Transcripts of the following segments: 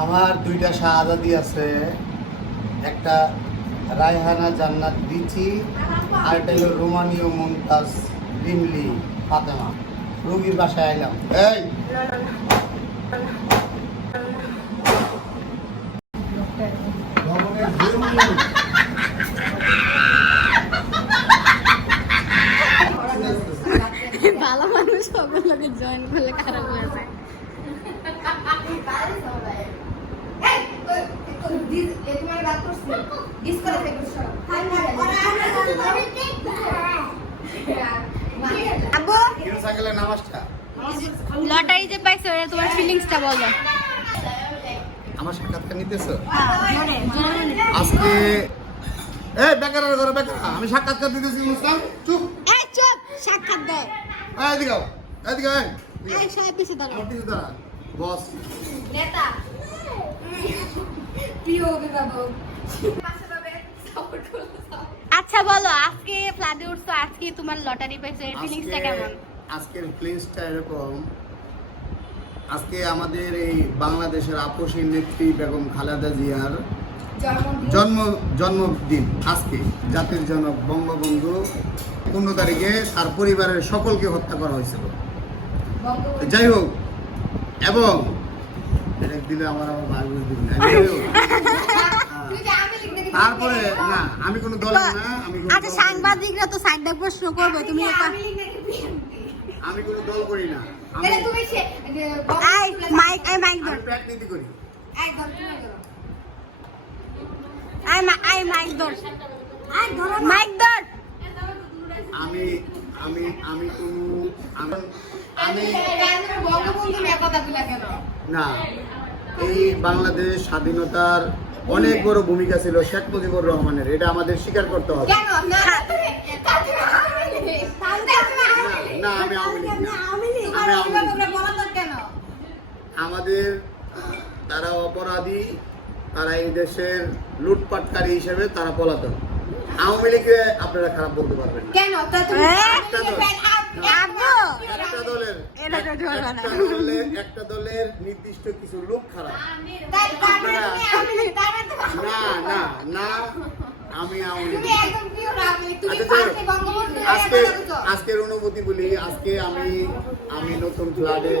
আমার দুইটা শাহাদাদি আছে। একটা রায়হানা জান্নাত দিচি আর একটা হলো রোমানীয় মুমতাজ লিমলি ফাতেমা। রুগীর বাসায় আইলাম। এই! ভালো মানুষ সকল লোকে জয়েন করলে খারাপ আব্বু? লটারি যে পাইছো এটা তোমার ফিলিংসটা বলো। আমার সাক্ষাৎকার নিতেছো? আজকে এই বেকার করো বেকার। আমি সাক্ষাৎকার দিতেছি মুসলাম চুপ। এই চুপ সাক্ষাৎ দেয় এই আয়। এই পিছে দাঁড়াও। আমার পিছু দাঁড়া বস। নেতা। প্রিয় অভিভাবক আচ্ছা বলো আজকে ফ্ল্যাটে উঠছো আজকে তোমার লটারি পাইছো এর ফিলিংসটা কেমন? আজকের ফিলিংসটা এরকম। আজকে আমাদের এই বাংলাদেশের আপসী নেত্রী বেগম খালেদা জিয়ার জন্ম জন্মদিন আজকে জাতির জনক বঙ্গবন্ধু। পনেরো তারিখে তার পরিবারের সকলকে হত্যা করা হয়েছিল যাই হোক এবং দিলে আমার আমার তারপরে না আমি কোনো দল না আমি আচ্ছা। সাংবাদিকরা তো সাইডে প্রশ্ন করবে তুমি একা- আমি কোনো দল করি না। আমি এই মাইক এই মাইক ধর। করি। এই মা- এই মাইক ধর। মাইক ধর। আমি আমি আমি কোনো আমি আমি না এই বাংলাদেশ স্বাধীনতার অনেক বড় ভূমিকা ছিল শেখ মুজিবুর রহমানের এটা আমাদের স্বীকার করতে হবে। না আমি আওয়ামী লীগ না। আমি আমাদের তারা অপরাধী তারা এই দেশের লুটপাটকারী হিসেবে তারা পলাতক। আওয়ামী লীগকে আপনারা খারাপ বলতে পারবেন না। আব্বু! একটা দলের এটা তো ধরবে না। একটা দলের একটা দলের নির্দিষ্ট কিছু লোক খারাপ। না না না আমি আচ্ছা। আজকে আজকের অনুভূতি বলি আজকে আমি আমি নতুন ফ্ল্যাটে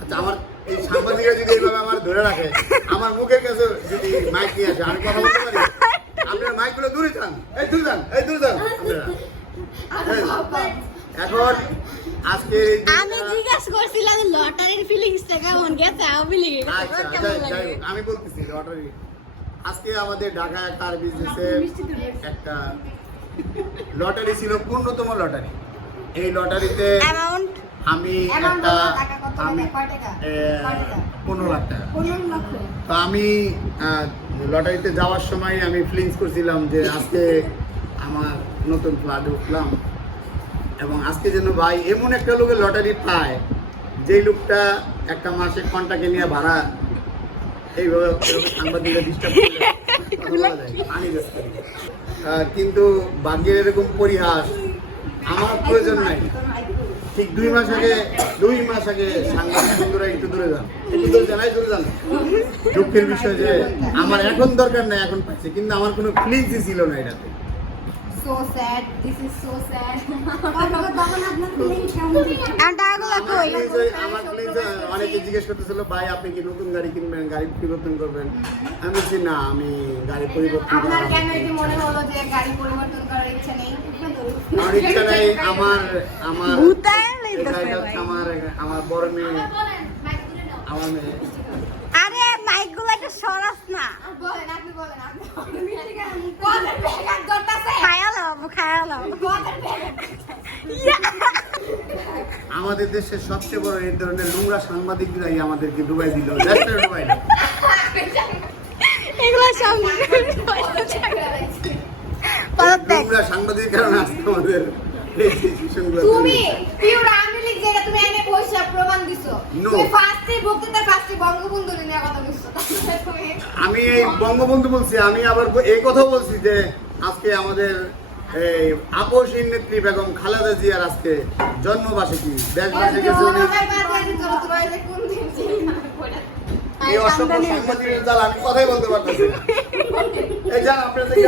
আচ্ছা আমার এই সাংবাদিকরা যদি এইভাবে আমার ধরে রাখে আমার মুখের কাছে যদি মাইক নিয়ে আসে আমি কথা বলতে পারি? আপনারা মাইকগুলো দূরে যান এই দূরে যান এই দূরে যান। এখন আজকে আমি জিজ্ঞাসা করছিলাম লটারির ফিলিংসটা কেমন? গেছে? কাছে আচ্ছা আমি বলতেছি লটারি আজকে আমাদের ঢাকা কার বিজনেসে একটা লটারি ছিল পূর্ণতম লটারি। এই লটারিতে আমি একটা আমি? পনেরো লাখ টাকা। তো আমি লটারিতে যাওয়ার সময় আমি ফিলিংস করছিলাম যে আজকে আমার নতুন ফ্ল্যাটে উঠলাম। এবং আজকে যেন ভাই এমন একটা লোকের লটারি পায় যেই লোকটা একটা মাসে কন্টাকে নিয়ে ভাড়া এইভাবে সাংবাদিকরা ডিস্টার্ব কিন্তু বাঘের এরকম পরিহাস আমার প্রয়োজন নাই। ঠিক দুই মাস আগে দুই মাস আগে সাংবাদিক বন্ধুরা একটু দূরে যান। একটু দূরে যান এই দূরে যান। দুঃখের বিষয় যে আমার এখন দরকার নাই এখন পাচ্ছি। কিন্তু আমার কোনো ফিলিংসই ছিল না এটাতে। So sad. This is so sad. আর টাকাগুলো আমার কই feelings আমার অনেকে জিজ্ঞেস করতেছিল ভাই আপনি কি নতুন গাড়ি কিনবেন? গাড়ি পরিবর্তন করবেন? আমি বলছি না আমি গাড়ি পরিবর্তন আপনার কেন এটি মনে হলো যে গাড়ি পরিবর্তন করার ইচ্ছা নেই? আমার ইচ্ছা নাই আমার আমার বড় মেয়ে। আমার মেয়ে। আরে মাইকগুলো একটু সরাস না। বলেন আপনি বলেন আপনি আমাদের দেশের সবচেয়ে বড় এই ধরনের নোংরা সাংবাদিকরাই আমাদেরকে ডুবাই দিল। ডুবাই এগুলো নোংরা সাংবাদিক কারণে আজকে আমাদের তুমি তৈরি হয়েছে। পিওর আওয়ামী লীগ যেটা তুমি এনে পয়সা প্রমাণ দিছো। তুমি ফার্স্টে বক্তৃতার ফার্স্টে বঙ্গবন্ধু নিয়ে কথা বলছো। আমি এই বঙ্গবন্ধু বলছি আমি আবার এই কথা বলছি যে আজকে আমাদের এই আপসীন নেত্রী বেগম খালেদা জিয়ার আজকে জন্মবার্ষিকী। দেশবাসীকে এই সাংবাদিকের জাল আমি কথাই বলতে পারতেছি এই যান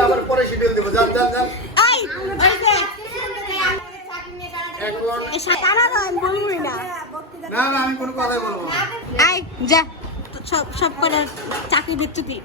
আবার পরে শিডিউল দেবো। যান যান যান। না না না আমি কোনো কথাই বলব না। যা সব সব করে চাকরি বিচ্যুতি।